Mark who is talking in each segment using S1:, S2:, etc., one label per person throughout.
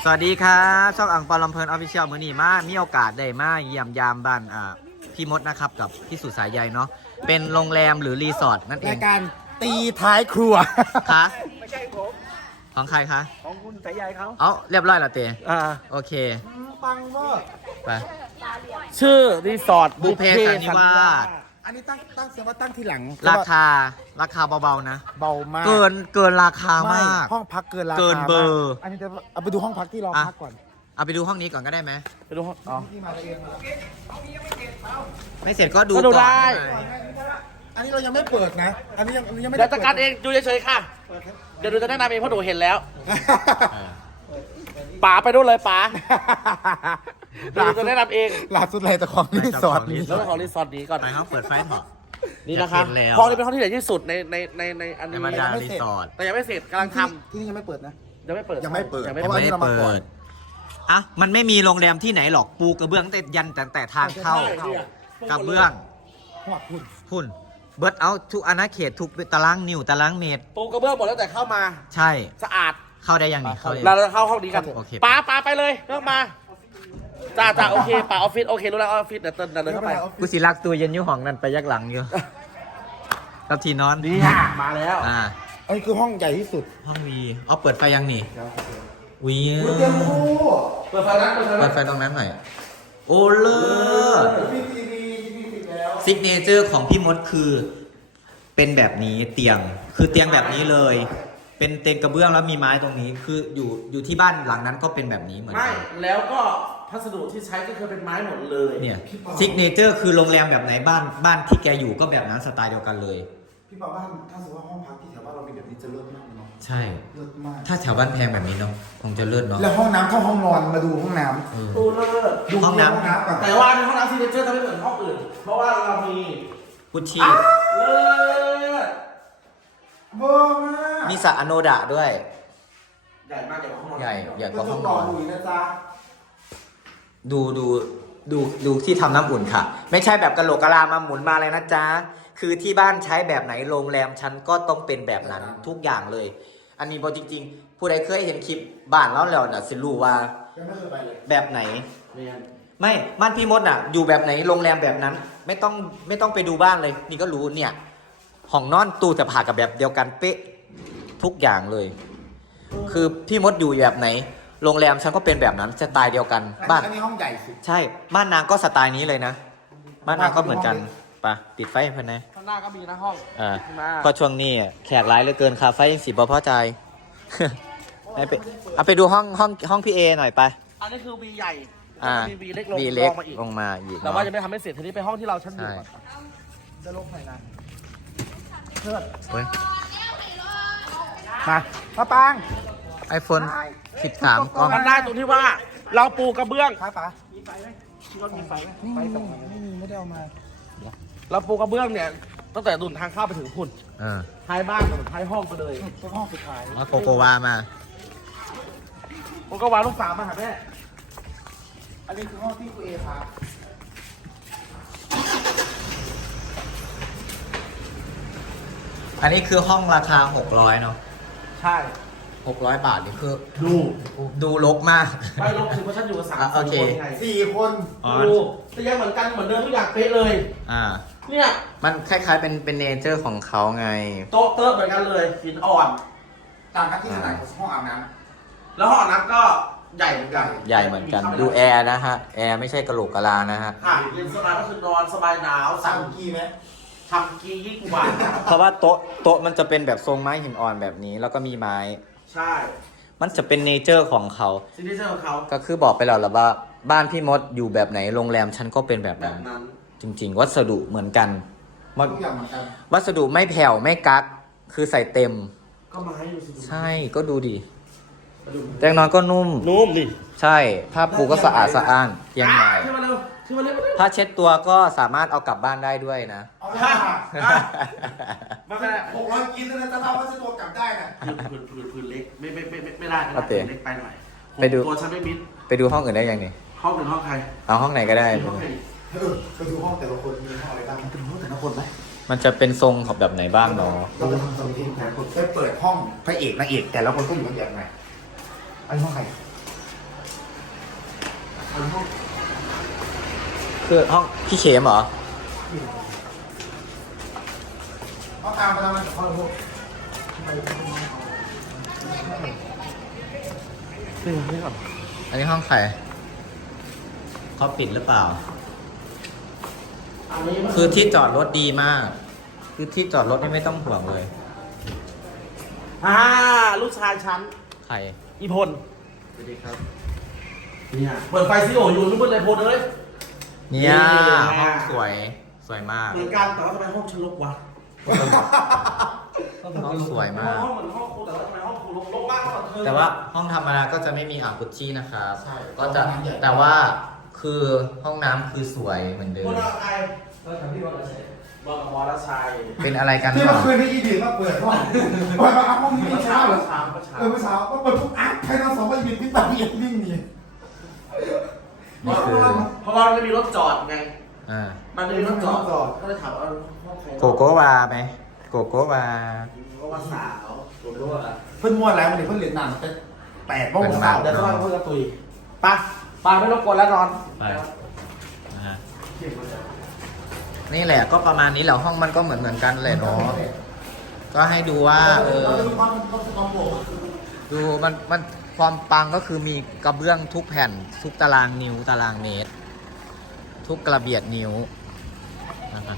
S1: สวัสดีครับช่องอังเปาลำเพลินออฟฟิเชียลมื้อนี้มีโอกาสได้มาเยี่ยมยามบ้านพี่มดนะครับกับพี่สุสายใยเนาะเป็นโรงแรมหรือรีสอร์ทนั่นเอง
S2: รายการตีท้ายครัว
S1: คะ
S3: ไม่ใช่ผม
S1: ของใครคะ
S3: ของคุณสายใยเขา
S1: เอาเรียบร้อยแล้วเต๋โอเค
S2: ปังมาก
S1: ไป
S3: ชื่อรีสอร์ท
S1: บุพเพสันนิวาส
S2: อันนี้ตั้งเสียว่าตั้งทีหลัง
S1: ราคาเบาๆนะ
S2: เบามาก
S1: เกินราคามาก
S2: ห้องพักเกินราคา
S1: เกินเบอร์
S2: อันนี้จะเอาไปดูห้องพักที่เราพักก่อน
S1: เอาไปดูห้องนี้ก่อนก็ได้ไหม
S3: ไปดูห้องอ๋อ
S2: ที่มาเองมา
S1: ไม่เสร็จก็ดู
S3: ก็ดู
S1: ก่อน
S3: ได้
S1: หม
S2: อันนี้เรายังไม่เปิดนะ อันนี้ยังไม่
S3: เดี๋ยวจัดการเองดูเฉยๆค่ะ เดี๋ยวดูจะแนะนำเองเพราะหนูเห็นแล้ว
S1: เออ
S3: ป๋าไปดูเลยป๋าเดี๋ยวหนูจะแนะนำเอง
S2: ล่าสุดเลยแต่ของรีสอร์ทนี้
S3: เรื่องของรีสอร์ทนี้ก่อน
S1: ไปเขาเปิดไฟเถอะ
S3: นี่นะคะ
S1: อยากเห็นแล้ว
S3: ห้องนี้เป็นห้องที่ใหญ่ที่สุดในอัน
S1: ใน
S3: นี้
S1: บรรดารีสอร์ท
S3: แต่ยังไม่เสร็จกำลังท
S2: ที่นี่ยังไม่เปิดนะ
S3: ำยังไม่เปิด
S2: ยังไม่เปิด
S3: ยังไม่
S2: พราะ
S3: เปิ
S2: ว่า
S3: ด
S1: ไม่ได้เปิดอ่ะมันไม่มีโรงแรมที่ไหนหรอกปูกระเบื้องตั้งแต่ทางเข้า กระเบื้อง
S2: หัวคุณ
S1: พุ่นเบิร์ดเอาทุกอาณาเขตทุกตารางนิ้วตารางเมตร
S3: ปูกระเบื้องหมดแล้วแต่เข้ามา
S1: ใช่
S3: สะอาด
S1: เข้าได้ยังนี่เข้าได้
S3: เราจะเข้าห้องนี้กัน
S1: โอเค
S3: ป๋าไปเลยเริ่มมาจ้าโอเคป๋าออฟฟิศโอเครู้แล้วออฟฟิศเดี๋ยวเดินเข้าไป
S1: กูสิลักตัวเย็นอยู่ห้องนั่นไปยักหลังอยู่กับที่นอน
S3: นี่มาแล้ว
S2: อันนี้คือห้องใหญ่ที่สุด
S1: ห้องวีเอาเปิดไฟยังนี่วี
S2: เตียงคู่
S3: เปิดไฟนั้นเปิดไฟ
S1: เปิ
S3: นั้
S1: ด
S3: น
S1: ไฟตรงนั้นหน่อยโอเลอร์
S2: มีทีวีติดแล้ว
S1: ซิกเนเจอร์ของพี่มดคือเป็นแบบนี้เตียงคือเตียงแบบนี้เลย เป็นเตียงกระเบื้องแล้วมีไม้ตรงนี้คืออยู่ที่บ้านหลังนั้นก็เป็นแบบนี้เหมือน
S3: ไม่
S1: กัน
S3: แล้วก็พัสดุที่ใช้ก็คือเป็นไม้หมดเลย
S1: เนี่ยซิกเนเจอร์คือโรงแรมแบบไหนบ้านที่แกอยู่ก็แบบนั้นสไตล์เดียวกันเลย
S2: พี่บอกว่าถ้าสมมติว่าห้องพักที่แถวบ้านเรามีแบบนี้จะเลิศมากเลยเนาะ
S1: ใช่
S2: เลิศมาก
S1: ถ้าแถวบ้านแพงแบบนี้เนาะคงจะเลิศเนาะ
S2: แล้วห้องน้ำเข้าห้องนอนมาดูห้องน้
S1: เออ
S3: ตู้เลิศ
S2: ำดู
S1: ห้องน้ำ
S2: ห้องน้ำก่อน
S3: แต่ว่าในห้องน้ำซีเนเจอร์จะไม่เหมือนห้องอื่น เพราะว่าเรามี
S1: กุชชี่
S3: เลิศ
S2: เบอร์มาก
S1: มีสระอโนดะด้วย
S3: ใหญ่มากใหญ่กว่าห้องนอน
S1: ใหญ่ใหญ่กว่าห้องน
S2: ต่อ
S1: อน
S2: หุยนะจ๊ะ
S1: ดูที่ทำน้ำอุ่นค่ะ ไม่ใช่แบบกะโหลกกะลามาหมุนมาเลยนะจ๊ะ คือที่บ้านใช้แบบไหนโรงแรมฉันก็ต้องเป็นแบบนั้นทุกอย่างเลย อันนี้บอกจริงๆ ผู้ใดเคยเห็นคลิปบ้านแล้วน่ะสิรู้ว่า
S2: ยังไม่เคยไปเลย
S1: แบบไหน
S3: เรียน
S1: ไม่บ้านพี่มดน่ะ อยู่แบบไหนโรงแรมแบบนั้น ไม่ต้องไปดูบ้านเลย นี่ก็รู้เนี่ยห้องนอนตู้จะผ่ากับแบบเดียวกันเป๊ะทุกอย่างเลย คือพี่มดอยู่แบบไหน โรงแรมฉันก็เป็นแบบนั้นสไตล์เดียวกันบ้าน
S2: อันนี้ห้องใหญ่สุด
S1: ใช่บ้านนางก็สไตล์นี้เลยนะบ้านนางก็เหมือนกันไปะปิดไฟให้เพื่อนนะ
S3: ข้างหน้าก็มีนะห้อง มา
S1: ก็ช่วงนี้แขกร้ายเหลือเกินค่ะไฟยังสีบ่พอใจ เอาไปดูห้องพี่เอหน่อยไป
S3: อันนี้คือวีใหญ่
S1: อ่า
S3: แล้วก็มีวีเล็กลง
S1: วีเล็ก
S3: มาอีก
S1: ลงมาอีก
S3: แต่ว่ายังไม่ทำให้เสร็จทีนี้ไปห้องที่เราชั้นอยู่
S1: ใช่
S3: ก่อนจะลบหน่อยนะเชิด
S1: เฮ้ย
S2: มาปาง
S1: iPhone 13กล้อง
S3: มันได้ตรงที่ว่าเราปูกระเบื้อง
S2: ป้าป๋า
S3: มีไฟไหมมีรถมีไฟไหม
S2: ไม่มีไม่ได้เอามา
S3: เราปูกระเบื้องเนี่ยตั้งแต่ดุนทางเข้าไปถึงพุ่น
S1: เออ
S3: ท้ายบ้านจนท้ายห้องไปเลย
S2: ตัวห้องสุดท้าย
S1: มาโกโกวามา
S3: ผมก็วางลูกสาวมาหาแม่
S2: อันนี้คือห้องที่คุณเอพัก
S1: อันนี้คือห้องราคา600เนาะ
S3: ใช่
S1: 600 บาทนี่คือ
S3: ดู
S1: รกมาก
S3: ไม่ลบคือว่าฉันอยู่กับสาม
S1: อ่ะโอเค
S3: คนไง
S2: 4 คน
S1: อ๋อ
S3: ดูแต่ยังเหมือนกันเหมือนเดิมทุกอย่างเป๊ะเลย
S1: อ่า
S3: เนี่ย
S1: มันคล้ายๆเป็นเนเจอร์ของเขาไง
S3: โต๊ะเติร์เหมือนกันเลยหินอ่อน
S2: ต่างกันที่ขนาดของห้องอาบน้
S3: แล้วห้องน้ำก็ใหญ่เหมือนกัน
S1: ใหญ่เหมือนกัน ดูแอร์นะฮะ แอร์ไม่ใช่กระโหลกกะลานะฮะ
S3: ค่ะเย็นสบายก็คือนอนสบายหนาว
S2: ำ
S3: สั่ง
S2: กี่ไหม
S3: ทำกียิ่งกว่า
S1: เพราะว่าโต๊ะมันจะเป็นแบบทรงไม้หินอ่อนแบบนี้ แล้วก็มีไม้
S3: ใช่
S1: มันจะเป็นเนเจอร์ของเขา
S3: ซิกเนเจอร์ของเขา
S1: ก็คือบอกไปแล้วล่ะว่าบ้านพี่มดอยู่แบบไหน โรงแรมฉันก็เป็นแบบ
S3: แบ
S1: นั้
S3: บ
S1: น
S3: นั้น
S1: จริง ๆ วัสดุเหมือนกันวัส
S2: ทุกอย่างเหมือนกัน
S1: วัสดุไม่แผ่วไม่กัก คือใส่เต็ม
S3: ก็มาให้ดูสิ
S1: ใช่ ก็ดูดิ
S3: มาดู
S1: แตงนอนก็นุ่ม
S3: นุ่มดิ
S1: ใช่ ผ้าปูก็สะอาดสะอ้านเตียงใหม่
S3: ขึ้นมาเร็วขึ้นมาเร็ว
S1: ถ้าเช็ดตัวก็สามารถเอากลับบ้านได้ด้วยนะ
S2: เอาละ
S3: มาแม่
S2: 600 กินแล้วจะทำให้ตัวกลับได้นะ
S3: พื้นเล็กไม่ได้นะ
S1: โอเค
S3: เล็กไปหน่อย
S1: ไปดู
S3: ตัวฉันไม่มิด
S1: ไปดูห้องอื่นได้ยังนี่
S3: ห้องหนึ่งห้องใคร
S1: เอาห้องไหนก็ได้
S3: ห้องใคร
S2: ไปดูห้องแต่ละคนมีห้องอะไรบ้างมันเป็นห้องแต่ละคนไหม
S1: มันจะเป็นทรงของแบบไหนบ้างเนาะ
S2: เราไปทำสวิตช์แต่ละคนไปเปิดห้องพระเอกนางเอกแต่ละคนก็อยู่กันแบบไหนอันนี้ห้องใคร
S1: คือห้องพี่เขมเหรอ
S2: เขาตามไปทำอะไรกับเขาเลยพวก
S3: นี่ก่อน
S1: อันนี้ห้องใครเขาปิดหรือเปล่า คือที่จอดรถดีมาก คือที่จอดรถนี่ไม่ต้องห่วงเลย
S3: ลูกชายฉัน
S1: ใคร
S3: อีพล
S2: สวัสดีครับ
S3: เนี่ยเปิดไฟซิโออยู่มืดเลยพลเลย
S1: เนี่ย
S3: นี่
S1: ห้องสวย สวยมาก
S3: เหมือนกันแต่ว่าทำไมห้องฉันรกวะ
S1: ห้องสวยมาก
S3: ห้องเหมือนห้องครูแต่ว่าทำไมห้องครูรกมากกว่าเธอ
S1: แต่ว่าห้องธรรมดาก็จะไม่มีอ่างกุชชี่นะครับ
S2: ใช่
S1: ก็จะแต่ว่าคือห้องน้ำคือสวยเหมือนเดิ
S3: ค
S1: ม
S3: นอะไรบอกกับวรชัย
S1: เป็นอะไรกัน
S2: ที่
S1: เป
S2: เมื่
S1: ล่า
S2: อคืนนี้อีดีมาเปิดห้องเปิดมาห้องนี้
S3: เมื่อ
S2: เช้า
S3: เช้า
S2: เหรอ
S3: เมื่อเช้า
S2: เมื่อเช้าก็เปิดปุ๊บอ้าวใครนอนสองก็ยิงพี่ตาเองวิ่งหนี
S1: นี่คือ
S3: เพราะว่ามันไม่มีรถจอดไง
S1: อ่า
S3: มันไม่มีรถจอดก็เลยถามว่าห้องใคร
S1: โกโก้วาไหมโกโก้วา
S3: ก็ว่าสาวโกโก้อะ
S2: เพิ่งม้วนแล้ววันนี้เพิ่งเรียนนานแต่8 โมงเช้า
S3: เดี๋ยวเขาไปพูดกับตุยปะปาไม่รบกวนแล้วนอน
S1: ไปอ่านี่แหละก็ประมาณนี้แหละห้องมันก็เหมือนกันเลยเนาะก็ให้ดูว่าดูมันความปังก็คือมีกระเบื้องทุกแผ่น ทุกตารางนิ้วตารางเมตร ทุกกระเบียดนิ้วนะครับ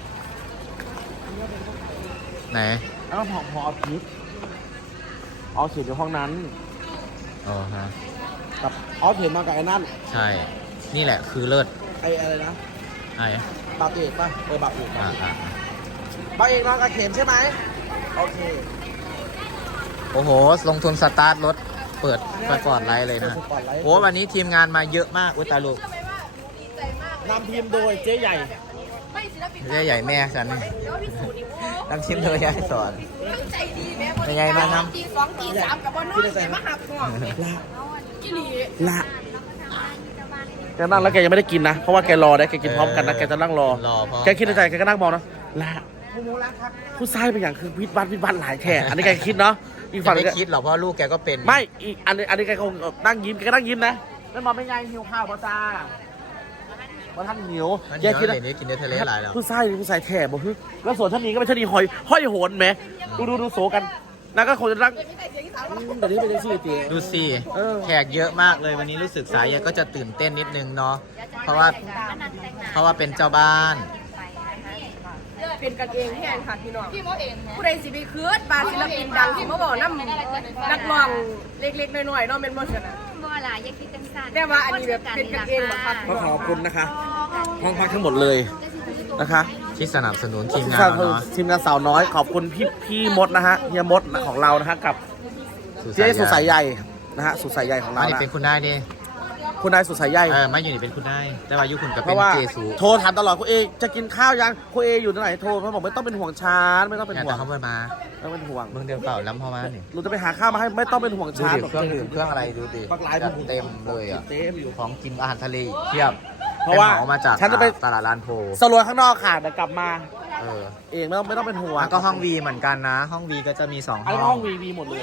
S1: ไหน
S3: แล้วก็พอเอาพีทเอาเขียนอยู่ห้องนั้น
S1: อ๋อฮะ
S3: กับเอาเขียนมากับไอ้นั่น
S1: ใช่ นี่แหละคือเลิศ
S3: ไอ้อะไรนะ
S1: ไอ้
S3: บาเอกป่ะบาเอก
S1: อ่าอ่า
S3: บาเอกนอนกับเข็มใช่ไหมโอเค
S1: โอ้โห ลงทุนสตาร์ทรถ เปิดสปอร์ตไลท์เลยนะ โอ้วันนี้ทีมงานมาเยอะมาก อุ้ยตายลูก
S3: นำทีมโดยเจ๊ใหญ่
S4: ไม่ศิลปิน
S1: เจ๊ใหญ่แม่ฉันนี่
S4: เดี๋ยวพิสูจน์อีกโอ้
S1: น้ำชิมเลยยายสอน
S4: ตั้งใจดีแม่
S1: เป็นไงบ้างครับ
S4: ตี 2 ตี 3กับบอนอนแต่มาหักหัว
S3: ละ
S4: กิลี
S3: ละแกนั่งแล้วแกยังไม่ได้กินนะ เพราะว่าแกรอได้แกกินพร้อมกันนะ แกจะนั่งรอ
S1: รอเพราะ
S3: แกคิดในใจแกก็นั่งมองนะละผู้ชายเป็นอย่างคือวิทย์วัดหลายแท่อันนี้แกคิดเนาะ อีกฝั่ง
S1: ไม่
S3: นึง
S1: คิดหรอกเพราะลูกแกก็เป็น
S3: ไม่ อีกอันนี้แกคงนั่งยิ้ม แกก็นั่งยิ้มนะไม่มองไม่ไงหิวข้าวป่ะจ้าว่าท่านหิว
S1: มัน
S3: แก
S1: เดี๋ยว
S3: คิด
S1: ไห
S3: นะ
S1: นนี้กินเนื้อทะเลหลายแล้ว
S3: ผู้ชายแท่บอกฮึแล้วส่วนท่านนี้ก็เป็นท่านนี้ห้อยโหนไหมดูโสกันแล้วก็คงจะนั่งเดี๋ยวนี้เป็นชื่อเตี๋ย
S1: ดูสิ
S3: เออ
S1: แขกเยอะมากเลยวันนี้รู้สึกสายก็จะตื่นเต้นนิดนึงเนาะ เพราะว่าเป็นเจ้าบ้าน
S4: เป็นกันเองแทนค่ะพี่น้องพี่โมเองผู้ใดสิไปคืนบาศิลปินดังที่มาบอกน้ำนักร้องเล็กๆน้อยๆเนาะเป็นบ่ชนะ
S5: บ่ล่ะอย่าคิดจังซั่น
S4: แต่ว่าอันนี้แบบเป็นกันเองบ่ครับ
S3: ขอบคุณนะคะ ห้องพักทั้งหมดเลยนะคะ
S1: ที่สนับสนุนทีมงานเราเนาะ
S3: ทีมงานสาวน้อย ขอบคุณพี่มดนะฮะเฮียมดของเรานะฮะกับเจ๊สุดสายใยนะฮะสุดสายใยของ
S1: มา
S3: เรา
S1: นี่
S3: นะ
S1: เป็นคุณได้ดิ
S3: คุณนายสุดสายใย
S1: มาอยู่นี่เป็นคุณได้ แต่ว่ายุคุณกับ
S3: เพ
S1: เป็น
S3: ราะว่า
S1: เจสู
S3: โทรถามตลอดคุณเอจะกินข้าวยังคุณเออยู่ที่ไหนโทรเขาบอกไม่ต้องเป็นห่วงชานไม่ต้องเป็น
S1: เนี่ย
S3: ห่ว
S1: แต่
S3: ง
S1: เขาไม่มา
S3: ไม่ต้องเป็นห่วง
S1: เมืองเดียวเปล่าล้ำพอมานี่
S3: เราจะไปหาข้าวมาให้ไม่ต้องเป็นห่วง
S1: ดู
S3: ชาน
S1: ดิเครื่องดื่มเครื่องอะไรดูดิ
S3: ปักหลาย
S1: จัดเต็มเลยอ่ะ
S3: เต็มอยู่
S1: ของกินอาหารทะเลเทียบ
S3: เพราะว่า
S1: ป็นหมอมาจาก
S3: ฉันจะไป
S1: ตลาดลานโพ
S3: สรวยข้างนอกค่ะเดี๋ยวกลับมา
S1: เออ
S3: เองไม่ต้องเป็นห่วง
S1: แล้วก็ห้องวีเหมือนกันนะ ห้องวีก็จะมี2
S3: อัน
S1: ห้
S3: นี้
S1: อ
S3: ห้อง งวีหมดเลย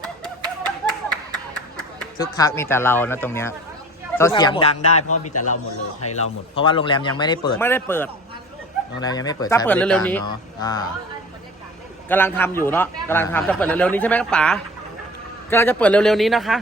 S1: คึกคักมีแต่เรานะตรงเนี้ยเราเสียงดังได้เพราะมีแต่เราหมดเลยไทยเราหมด เพราะว่าโรงแรมยังไม่ได้เปิด
S3: ไม่ได้เปิด
S1: โรงแรมยังไม่เปิด
S3: จะเปิด
S1: ใช้บ
S3: เร็วๆนี้
S1: กาะอ่า
S3: กำลังทำอยู่เนาะกำลังทำจะเปิดเร็วๆนี้ใช่ไหมครับป๋ากำลังจะเปิดเร็วๆนี้นะคะ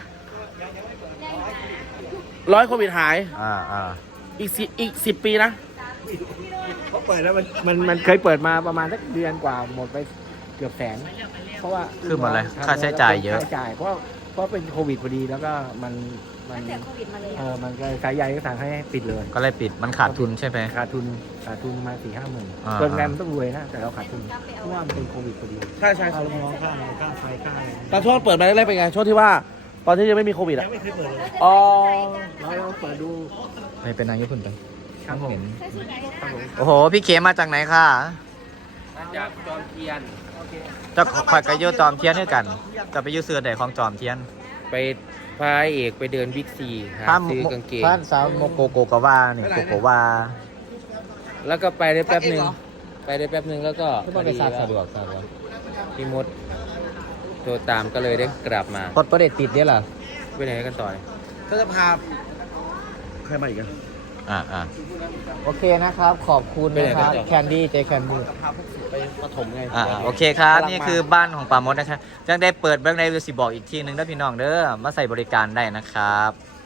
S3: 100 โควิดหาย
S1: อ่า
S3: อีก10 ปีนะ
S6: เขาเปิดแล้วมันเคยเปิดมาประมาณสักเดือนกว่าหมดไปเกือบแสนเพราะว่า
S1: คือหมดเลยค่าใช้จ่ายเยอะ
S6: ค่าใช้จ่ายเพราะเป็นโควิดพอดีแล้วก็มัน
S5: ตั้งแต่โควิดมาเลย
S6: มันก็สายใยก็สั่งให้ปิดเลย
S1: ก็เลยปิดมันขาดทุนใช่ไหม
S6: ขาดทุนมา4-5 หมื่น
S1: อ่า
S6: โรงแรมต้องรวยนะแต่เราขาดทุนเพราะว่ามันเป็นโควิดพอดี
S3: ใช่ใช่
S6: ค่าน้องค่าอะไรค่าไฟค่าอะไร
S3: ตอนช่วงเปิดมาแรกๆเป็นไงช่วงที่ว่า ตอนที่ยังไม่มีโควิดอ่ะ
S6: ไม่เคยเปิดเลย
S3: อ๋อ
S6: เราเปิดดู
S1: ไม่เป็นนายกคุณไป
S6: ครับผม
S1: เห็น
S6: ครับผม
S1: โอ้โห พี่เขมมาจากไหนคะ
S6: จากจอมเทียน
S1: จะคอยกระโยจอมเทียนด้วยกัน จะไปอยูเสือไหนของจอมเทียน
S7: ไปพาเอกไปเดินบิ๊กซีหาซื้อกางเกง
S1: ท่านสาวโมโกโกกาวานี่โกโกวา
S7: แล้วก็ไปได้แป๊บหนึ่งไปได้แป๊บหนึ่งแล้วก็
S1: ที่มันไปซาสะดวก
S7: พี่มดโทรตามก็เลยได้กลับมา
S1: พดประเด็ดติดเนี่ยเหรอ
S7: ไปไหนกันต่อเนี่ย
S2: ก็จะพาเค
S3: รมาอีกอะ
S6: โอเคนะครับ ขอบคุณนะครับแคนดี้เจแคนดี้
S3: พาพวกสิไปปฐมไง
S1: โอเคครับนี่คือบ้านของปามดนะครับจังได้เปิดเบื้องในวิวสิบอกอีกทีนึงนะพี่น้องเด้อมาใส่บริการได้นะครับ